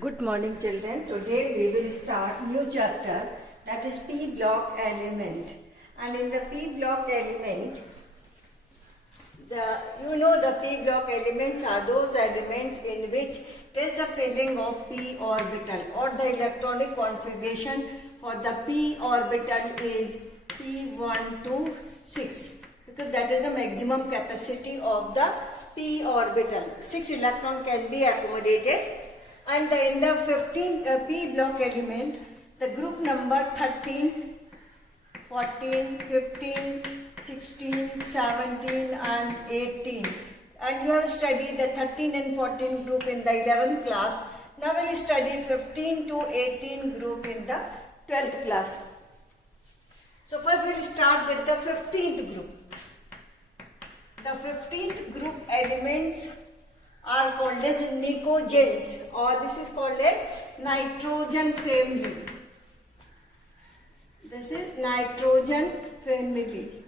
Good morning children. Today we will start new chapter, that is P block element. And in the P block element, the P block elements are those elements in which there is the filling of P orbital, or the electronic configuration for the P orbital is P1 to 6, because that is the maximum capacity of the P orbital. 6 electrons can be accommodated. And in the 15 P block element, the group number 13, 14, 15, 16, 17 and 18. And you have studied the 13 and 14 group in the 11th class. Now we will study 15 to 18 group in the 12th class. So first we will start with the 15th group. The 15th group elements are called as nicogens, or this is called as nitrogen family. This is nitrogen family.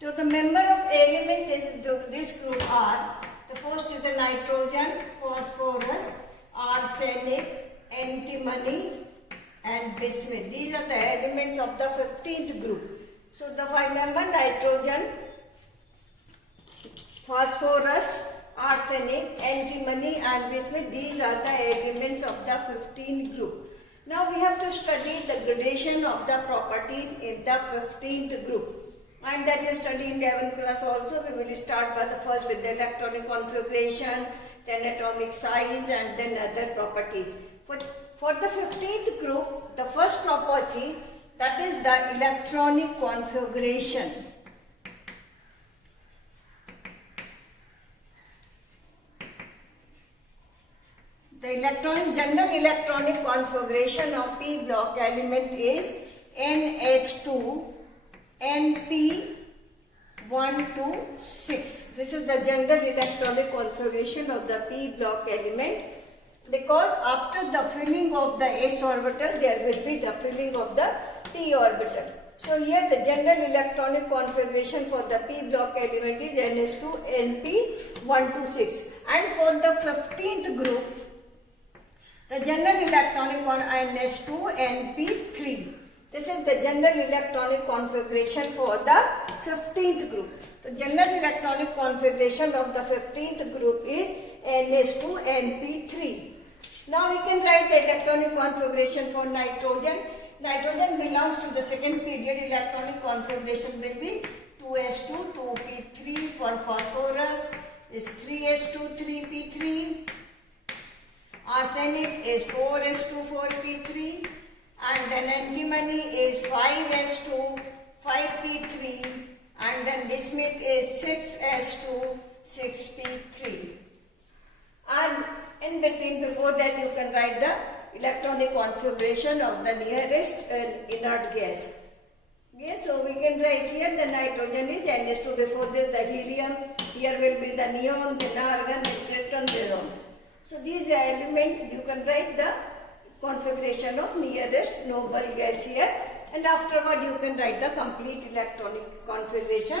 So the member of element is this group are, the first is the nitrogen, phosphorus, arsenic, antimony and bismuth. These are the elements of the 15th group. So the 5 member nitrogen, phosphorus, arsenic, antimony and bismuth, these are the elements of the 15th group. Now we have to study the gradation of the properties in the 15th group. And that you study in 11th class also. We will start first with the electronic configuration, then atomic size and then other properties. For the 15th group, the first property, that is the electronic configuration. The general electronic configuration of P block element is NS2 NP 1 to 6. This is the general electronic configuration of the P block element, because after the filling of the s orbital there will be the filling of the p orbital. So here the general electronic configuration for the P block element is NS2 NP 1 to 6. And for the 15th group, the general electronic on NS2 NP3. This is the general electronic configuration for the 15th group. The general electronic configuration of the 15th group is NS2 NP3. Now we can write the electronic configuration for nitrogen. Nitrogen belongs to the second period. Electronic configuration will be 2s2 2p3. For phosphorus is 3s2 3p3. Arsenic is 4s2 4p3, and then antimony is 5s2 5p3, and then bismuth is 6s2 6p3. And in between, before that, you can write the electronic configuration of the nearest inert gas. Okay, so we can write here the nitrogen is NS2. Before this, the helium. Here will be the neon, then argon, then krypton, xenon. So these elements, you can write the configuration of nearest noble gas here, and afterward you can write the complete electronic configuration.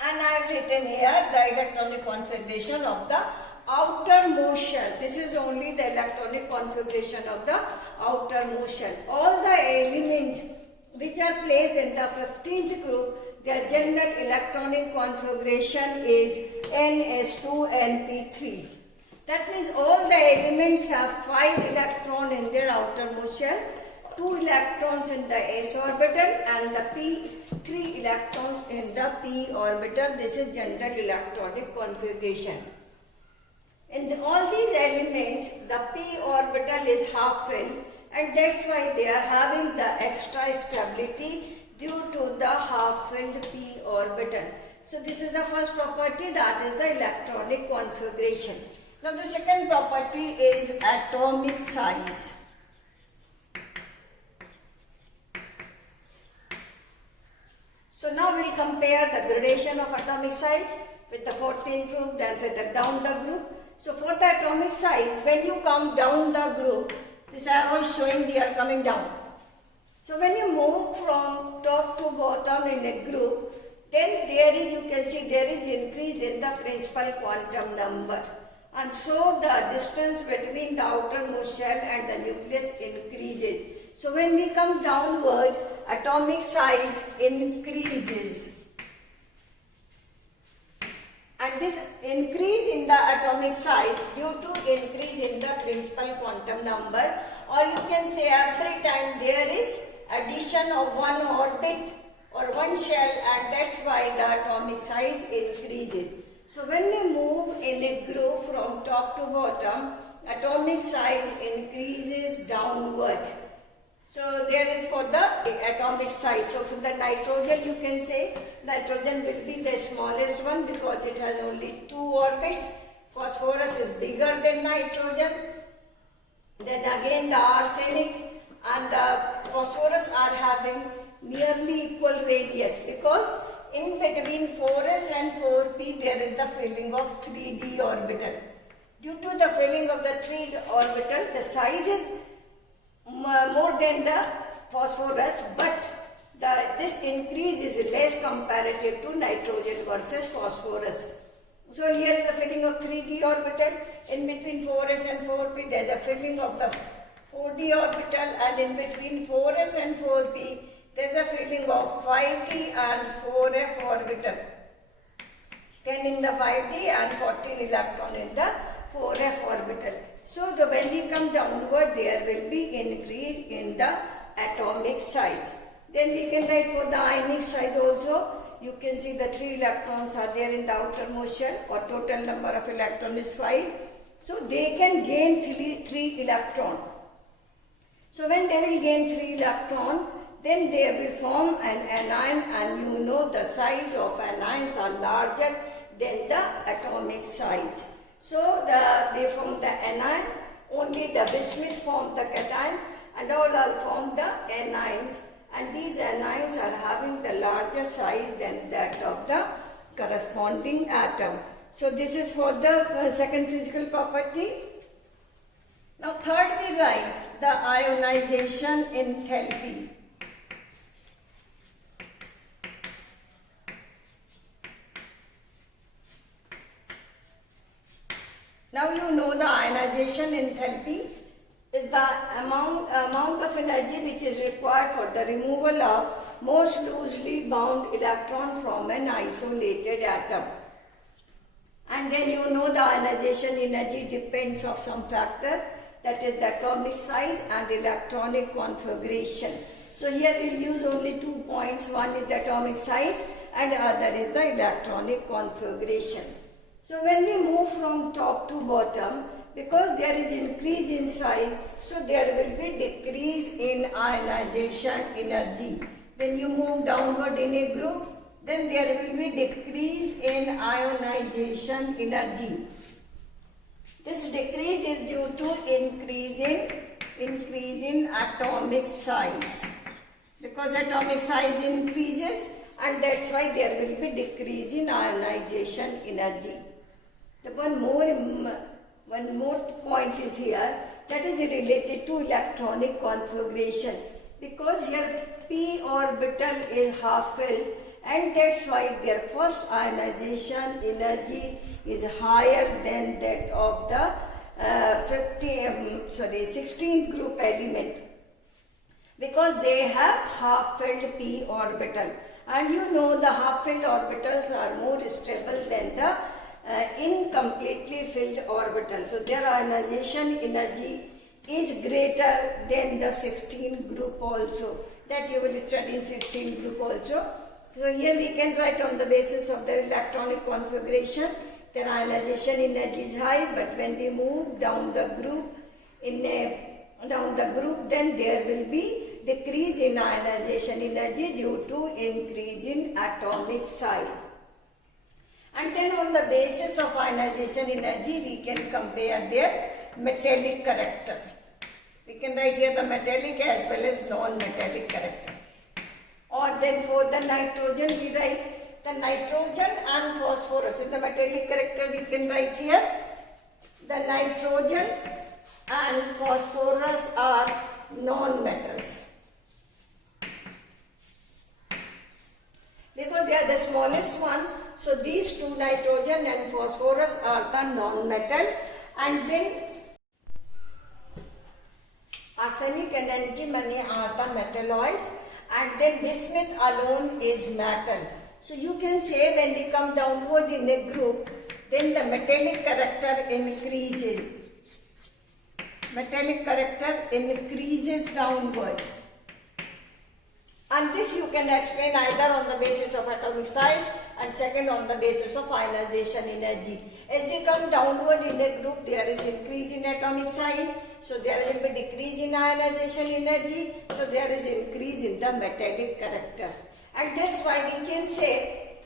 And I have written here the electronic configuration of the outermost shell. This is only the electronic configuration of the outermost shell. All the elements which are placed in the 15th group, their general electronic configuration is NS2 NP3. That means all the elements have 5 electrons in their outermost shell, 2 electrons in the s orbital and the 3 electrons in the p orbital. This is general electronic configuration. In all these elements, the p orbital is half filled, and that's why they are having the extra stability due to the half filled p orbital. So this is the first property, that is the electronic configuration. Now the second property is atomic size. So now we will compare the gradation of atomic size with the 14th group, then with the down the group. So for the atomic size, when you come down the group, this arrow is showing they are coming down. So when you move from top to bottom in a group, then there is, you can see there is increase in the principal quantum number. and so the distance between the outermost shell and the nucleus increases. So when we come downward, atomic size increases. And this increase in the atomic size due to increase in the principal quantum number, or you can say every time there is addition of one orbit or one shell, and that's why the atomic size increases. So when we move in a group from top to bottom, atomic size increases downward. So there is for the atomic size. So for the nitrogen, you can say nitrogen will be the smallest one because it has only 2 orbits. Phosphorus is bigger than nitrogen. Then again the arsenic and the phosphorus are having nearly equal radius, because in between 4s and 4p there is the filling of 3d orbital. Due to the filling of the 3d orbital, the size is more than the phosphorus, but this increase is less comparative to nitrogen versus phosphorus. So here is the filling of 3d orbital. In between 4s and 4p there is the filling of the 4d orbital, and in between 4s and 4p there is the filling of 5d and 4f orbital. 10 in the 5d and 14 electron in the 4f orbital. So when we come downward, there will be increase in the atomic size. Then we can write for the ionic size also. You can see the 3 electrons are there in the outermost shell, or total number of electrons is 5. So they can gain 3 electron. So when they will gain 3 electron, then they will form an anion, and you know the size of anions are larger than the atomic size. So they form the anion, only the bismuth form the cation, and all form the anions, and these anions are having the larger size than that of the corresponding atom. So this is for the second physical property. Now third we write the ionization enthalpy. Now you know the ionization enthalpy is the amount of energy which is required for the removal of most loosely bound electron from an isolated atom. And then you know the ionization energy depends on some factor, that is the atomic size and electronic configuration. So here we will use only 2 points. One is the atomic size and other is the electronic configuration. So when we move from top to bottom, because there is increase in size, so there will be decrease in ionization energy. When you move downward in a group, then there will be decrease in ionization energy. This decrease is due to increase in atomic size. Because atomic size increases, and that's why there will be decrease in ionization energy. The one more point is here, that is related to electronic configuration, because here p orbital is half filled, and that's why their first ionization energy is higher than that of the 16th group element, because they have half filled p orbital, and you know the half filled orbitals are more stable than the incompletely filled orbital. So their ionization energy is greater than the 16th group also. That you will study in 16th group also. So here we can write on the basis of their electronic configuration, their ionization energy is high, but when we move down the group, then there will be decrease in ionization energy due to increase in atomic size. And then on the basis of ionization energy, we can compare their metallic character. We can write here the metallic as well as non-metallic character. Or then for the nitrogen, we write the nitrogen and phosphorus. In the metallic character, we can write here the nitrogen and phosphorus are non-metals. Because they are the smallest one, so these two, nitrogen and phosphorus, are the non-metal, And then arsenic and antimony are the metalloid, and then bismuth alone is metal. So you can say when we come downward in a group, then the metallic character increases. Metallic character increases downward. And this you can explain either on the basis of atomic size and second on the basis of ionization energy. As we come downward in a group, there is increase in atomic size, so there will be decrease in ionization energy, so there is increase in the metallic character. And that's why we can say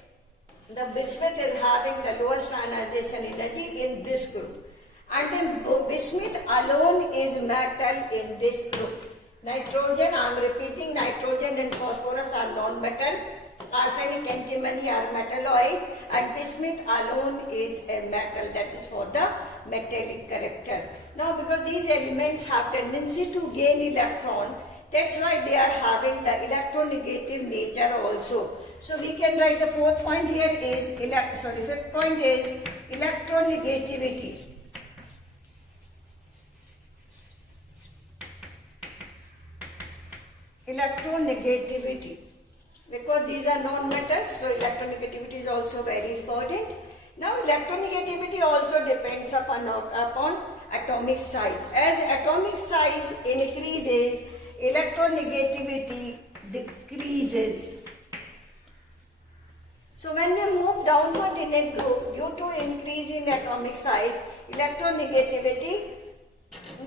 the bismuth is having the lowest ionization energy in this group. And then bismuth alone is metal in this group. Nitrogen, I am repeating, nitrogen and phosphorus are non-metal. Arsenic, antimony are metalloid, and bismuth alone is a metal, that is for the metallic character. Now because these elements have tendency to gain electron, that's why they are having the electronegative nature also. So we can write the fourth point here is, fifth point is electronegativity. Electronegativity. Because these are non-metals, so electronegativity is also very important. Now electronegativity also depends upon atomic size. As atomic size increases, electronegativity decreases. So when we move downward in a group, due to increase in atomic size, electronegativity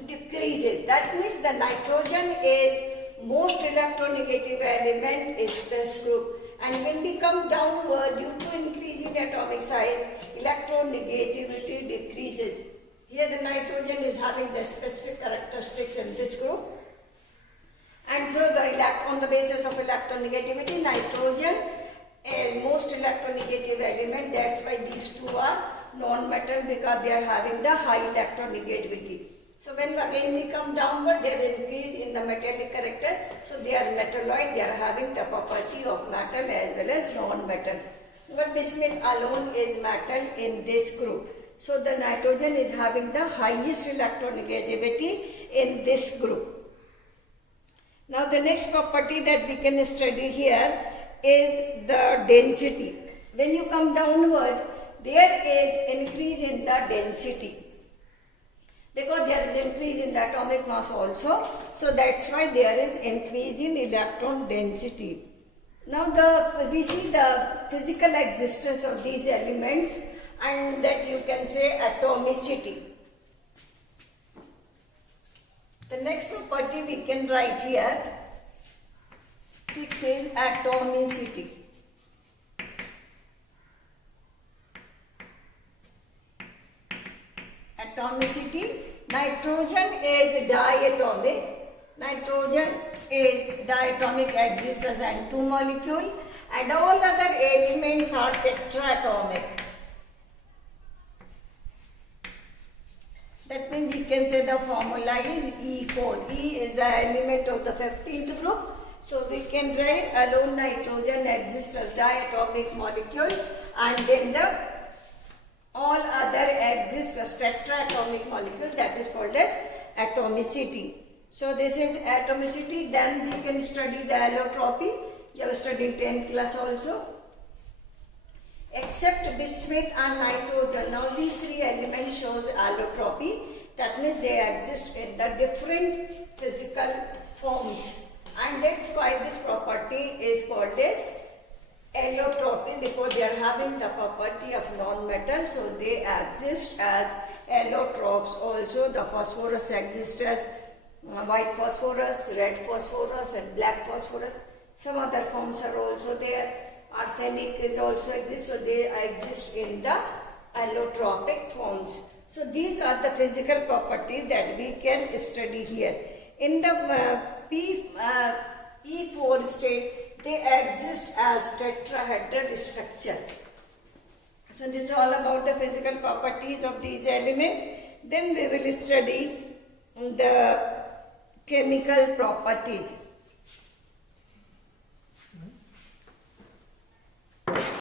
decreases. That means the nitrogen is most electronegative element is this group. And when we come downward, due to increase in atomic size, electronegativity decreases. Here the nitrogen is having the specific characteristics in this group. And so on the basis of electronegativity, nitrogen is most electronegative element. That's why these two are non-metal, because they are having the high electronegativity. So when again we come downward, there is increase in the metallic character. So they are metalloid, they are having the property of metal as well as non-metal. But bismuth alone is metal in this group. So the nitrogen is having the highest electronegativity in this group. Now the next property that we can study here is the density. When you come downward, there is increase in the density, because there is increase in the atomic mass also. So that's why there is increase in electron density. Now we see the physical existence of these elements, and that you can say atomicity. The next property we can write here, 6 is atomicity. Atomicity. Nitrogen is diatomic. Nitrogen is diatomic, exists as an 2 molecule, and all other elements are tetratomic. That means we can say the formula is E4. E is the element of the 15th group. So we can write alone nitrogen exists as diatomic molecule, and then all other exist as tetratomic molecule, that is called as atomicity. So this is atomicity. Then we can study the allotropy. You have studied 10th class also. Except bismuth and nitrogen, now these three elements shows allotropy. That means they exist in the different physical forms, and that's why this property is called as allotropy, because they are having the property of non-metal, so they exist as allotropes. Also the phosphorus exists as white phosphorus, red phosphorus and black phosphorus. Some other forms are also there. Arsenic is also exists, so they exist in the allotropic forms. So these are the physical properties that we can study here. In the E4 state, they exist as tetrahedral structure. So this is all about the physical properties of these elements. Then we will study the chemical properties.